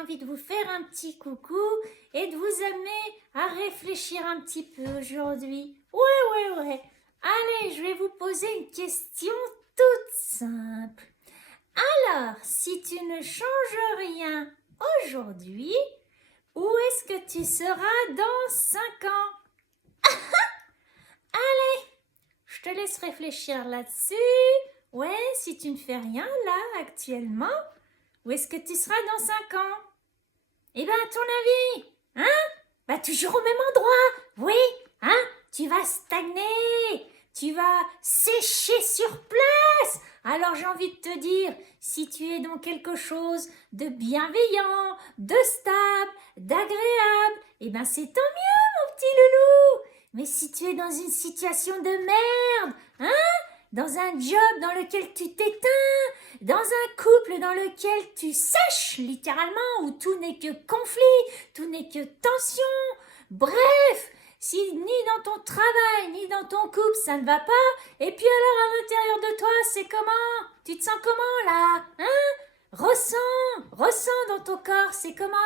envie de vous faire un petit coucou et de vous amener à réfléchir un petit peu aujourd'hui. Ouais. Allez, je vais vous poser une question toute simple. Alors, si tu ne changes rien aujourd'hui, où est-ce que tu seras dans 5 ans? Allez, je te laisse réfléchir là-dessus. Ouais, si tu ne fais rien là actuellement, où est-ce que tu seras dans 5 ans? Eh bien, à ton avis, hein? Toujours au même endroit, oui, hein? Tu vas stagner, tu vas sécher sur place. Alors j'ai envie de te dire, si tu es dans quelque chose de bienveillant, de stable, d'agréable, eh bien c'est tant mieux, mon petit loulou. Mais si tu es dans une situation de merde, dans un job dans lequel tu t'éteins, dans un couple dans lequel tu sèches littéralement, où tout n'est que conflit, tout n'est que tension, bref, si ni dans ton travail, ni dans ton couple ça ne va pas, et puis alors à l'intérieur de toi c'est comment? Tu te sens comment là? Ressens dans ton corps, c'est comment?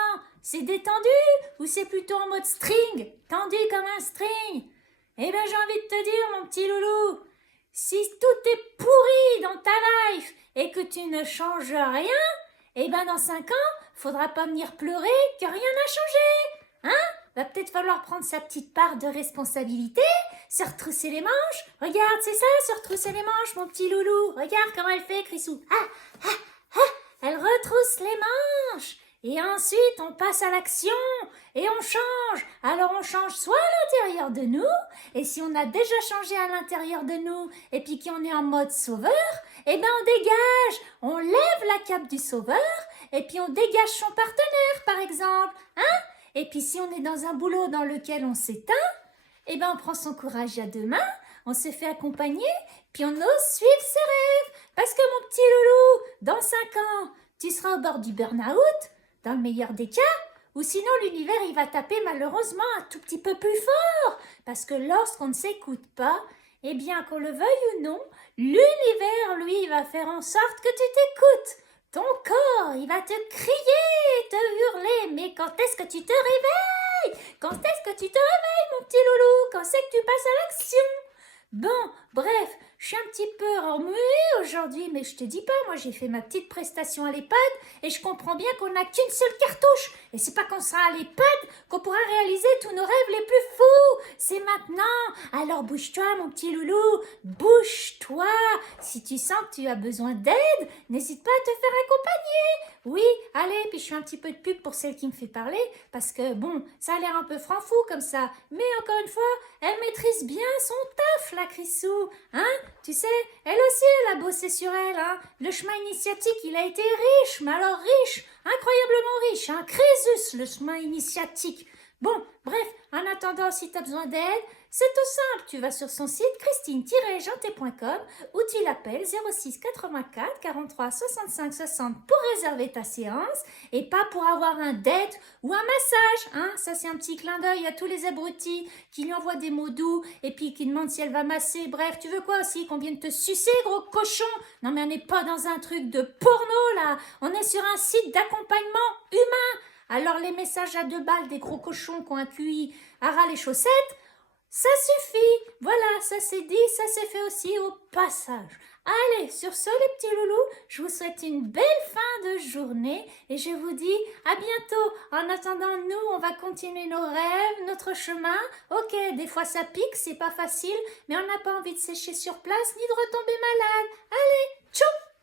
C'est détendu ou c'est plutôt en mode string, tendu comme un string? Eh bien j'ai envie de te dire mon petit loulou, si tout est pourri dans ta life et que tu ne changes rien, eh ben dans 5 ans, faudra pas venir pleurer que rien n'a changé. Va peut-être falloir prendre sa petite part de responsabilité, se retrousser les manches. Regarde, c'est ça, se retrousser les manches, mon petit loulou. Regarde comment elle fait, Crissou. Elle retrousse les manches. Et ensuite, on passe à l'action et on change. Alors, on change soit à l'intérieur de nous, et si on a déjà changé à l'intérieur de nous, et puis qu'on est en mode sauveur, eh bien, on dégage, on lève la cape du sauveur, et puis on dégage son partenaire, par exemple. Et puis, si on est dans un boulot dans lequel on s'éteint, eh bien, on prend son courage à deux mains, on se fait accompagner, puis on ose suivre ses rêves. Parce que, mon petit loulou, dans 5 ans, tu seras au bord du burn-out, dans le meilleur des cas, ou sinon l'univers il va taper malheureusement un tout petit peu plus fort. Parce que lorsqu'on ne s'écoute pas, eh bien qu'on le veuille ou non, l'univers lui il va faire en sorte que tu t'écoutes. Ton corps il va te crier, te hurler, mais quand est-ce que tu te réveilles? Quand est-ce que tu te réveilles mon petit loulou? Quand c'est que tu passes à l'action? Bon, bref, je suis un petit peu remuée aujourd'hui, mais je te dis pas, moi j'ai fait ma petite prestation à l'EHPAD et je comprends bien qu'on n'a qu'une seule cartouche. Et c'est pas quand on sera à l'EHPAD qu'on pourra réaliser tous nos rêves les plus fous. C'est maintenant. Alors bouge-toi mon petit loulou, bouge-toi. Si tu sens que tu as besoin d'aide, n'hésite pas à te faire accompagner. Oui, allez, puis je fais un petit peu de pub pour celle qui me fait parler, parce que bon, ça a l'air un peu franc-fou comme ça, mais encore une fois, elle maîtrise bien son taf, la Crissou, tu sais, elle aussi, elle a bossé sur elle, Le chemin initiatique, il a été riche, mais alors riche, incroyablement riche, Crésus, le chemin initiatique. Bon, bref, en attendant, si tu as besoin d'aide, c'est tout simple. Tu vas sur son site christine-janté.com ou tu l'appelles 06 84 43 65 60 pour réserver ta séance et pas pour avoir un date ou un massage. Ça, c'est un petit clin d'œil à tous les abrutis qui lui envoient des mots doux et puis qui demandent si elle va masser. Bref, tu veux quoi aussi? Qu'on vienne te sucer, gros cochon? Non, mais on n'est pas dans un truc de porno, là. On est sur un site d'accompagnement humain. Alors les messages à 2 balles des gros cochons qui ont un QI à ras les chaussettes, ça suffit. Voilà, ça c'est dit, ça c'est fait aussi au passage. Allez, sur ce les petits loulous, je vous souhaite une belle fin de journée et je vous dis à bientôt. En attendant, nous, on va continuer nos rêves, notre chemin. Ok, des fois ça pique, c'est pas facile, mais on n'a pas envie de sécher sur place ni de retomber malade. Allez, tchou!